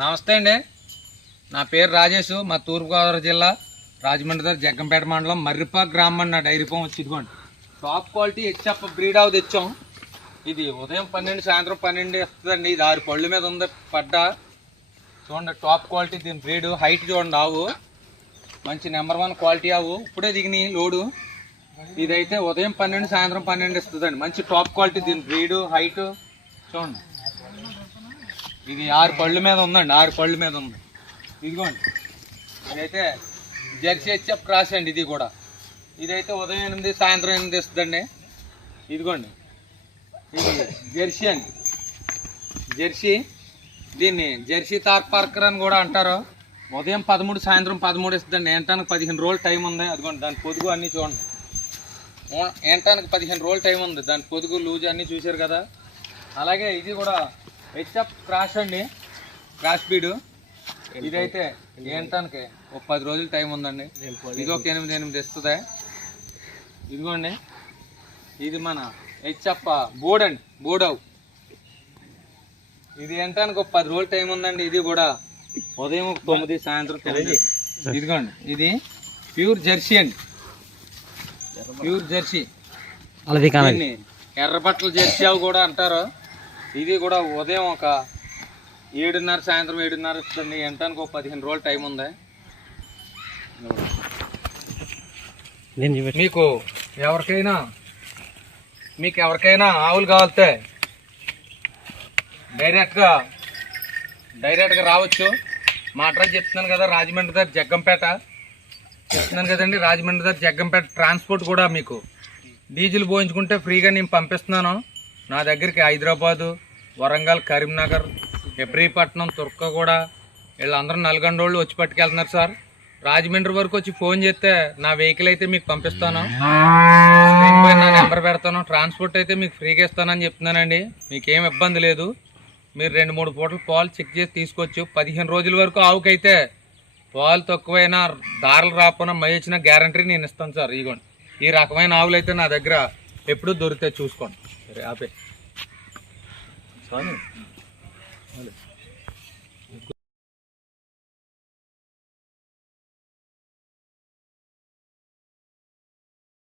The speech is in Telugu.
నమస్తే అండి. నా పేరు రాజేష్ మా తూర్పుగోదావరి జిల్లా రాజమండ్రి దగ్గర జగ్గంపేట మండలం మర్రిపాక్ గ్రామం నా డైరీ ఫామ్ వచ్చి ఇదిగోండి. టాప్ క్వాలిటీ హెచ్ఎఫ్ బ్రీడ్ ఆవు తెచ్చాం. ఇది ఉదయం పన్నెండు సాయంత్రం పన్నెండు ఇస్తుందండి ఇది ఆరు పళ్ళు మీద ఉంది పడ్డ. చూడండి టాప్ క్వాలిటీ దీని బ్రీడ్. హైట్ చూడండి ఆవు. మంచి నెంబర్ వన్ క్వాలిటీ ఆవు. ఇప్పుడే దిగినాయి లోడు. ఇదైతే ఉదయం పన్నెండు సాయంత్రం పన్నెండు ఇస్తుందండి మంచి టాప్ క్వాలిటీ దీని బ్రీడు హైట్ చూడండి. ఇది ఆరు పళ్ళు మీద ఉందండి ఆరు పళ్ళు మీద ఉంది. ఇదిగోండి. ఇదైతే జెర్సీ హెచ్ఎఫ్ క్రాస్ అండి ఇది కూడా. ఇదైతే ఉదయం ఎనిమిది సాయంత్రం ఎనిమిది ఇస్తుందండి ఇదిగోండి. ఇది జెర్సీ అండి. జెర్సీ దీన్ని జెర్సీ తార్ పార్కర్ అని కూడా అంటారు. ఉదయం పదమూడు సాయంత్రం పదమూడు ఇస్తుందండి ఏంటానికి పదిహేను రోజులు టైం ఉంది. అదిగోండి దాని పొదుగు అన్నీ చూడండి. ఓ- ఏంటానికి పదిహేను రోజులు టైం ఉంది. దాని పొదుగు లూజ్ అన్నీ చూశారు కదా. అలాగే ఇది కూడా హెచ్ఎఫ్ క్రాష్ అండి. క్రాష్ స్పీడ్ ఇదైతే ఏంటానికి ఒక పది రోజులు టైం ఉందండి. ఇది ఒక ఎనిమిది ఎనిమిది ఇస్తుంది ఇదిగోండి. ఇది మన హెచ్ఎఫ్ బోర్డ్ అండి. బోర్డవ్ ఇది ఏంటానికి ఒక పది రోజులు టైం ఉందండి. ఇది కూడా ఉదయం ఒక తొమ్మిది సాయంత్రం తొమ్మిది. ఇదిగోండి. ఇది ప్యూర్ జెర్సీ అండి. ప్యూర్ జెర్సీ దీన్ని ఎర్ర బట్టల జెర్సీ అవి కూడా అంటారు. ఇది కూడా ఉదయం ఒక ఏడున్నర సాయంత్రం ఏడున్నర ఇస్తుంది ఎంటానికి ఒక పదిహేను రోజులు టైం ఉంది. మీకు ఎవరికైనా మీకు ఎవరికైనా ఆవులు కావాలితే డైరెక్ట్గా డైరెక్ట్గా రావచ్చు. మా అడ్రస్ చెప్తున్నాను కదా రాజమండ్రి దగ్గర జగ్గంపేట. చెప్తున్నాను కదండి రాజమండ్రి దగ్గర జగ్గంపేట ట్రాన్స్పోర్ట్ కూడా మీకు డీజిల్ పోయించుకుంటే ఫ్రీగా నేను పంపిస్తున్నాను. నా దగ్గరికి హైదరాబాదు వరంగల్ కరీంనగర్ ఎబ్రీపట్నం తుర్కగూడ వీళ్ళందరూ నల్గొండ వాళ్ళు వచ్చి పట్టుకెళ్తున్నారు సార్. రాజమండ్రి వరకు వచ్చి ఫోన్ చేస్తే నా వెహికల్ అయితే మీకు పంపిస్తాను. నా నెంబర్ పెడతాను. ట్రాన్స్పోర్ట్ అయితే మీకు ఫ్రీగా ఇస్తానని చెప్తున్నానండి. మీకేం ఇబ్బంది లేదు. మీరు రెండు మూడు పూటలు పాలు చెక్ చేసి తీసుకోవచ్చు. పదిహేను రోజుల వరకు ఆవుకైతే పాలు తక్కువైనా దారులు రాకపోయినా మై ఇచ్చిన గ్యారంటీ నేను ఇస్తాను సార్. ఇదిగోండి ఈ రకమైన ఆవులు అయితే నా దగ్గర ఎప్పుడూ దొరికితే చూసుకోండి. આપે. સારું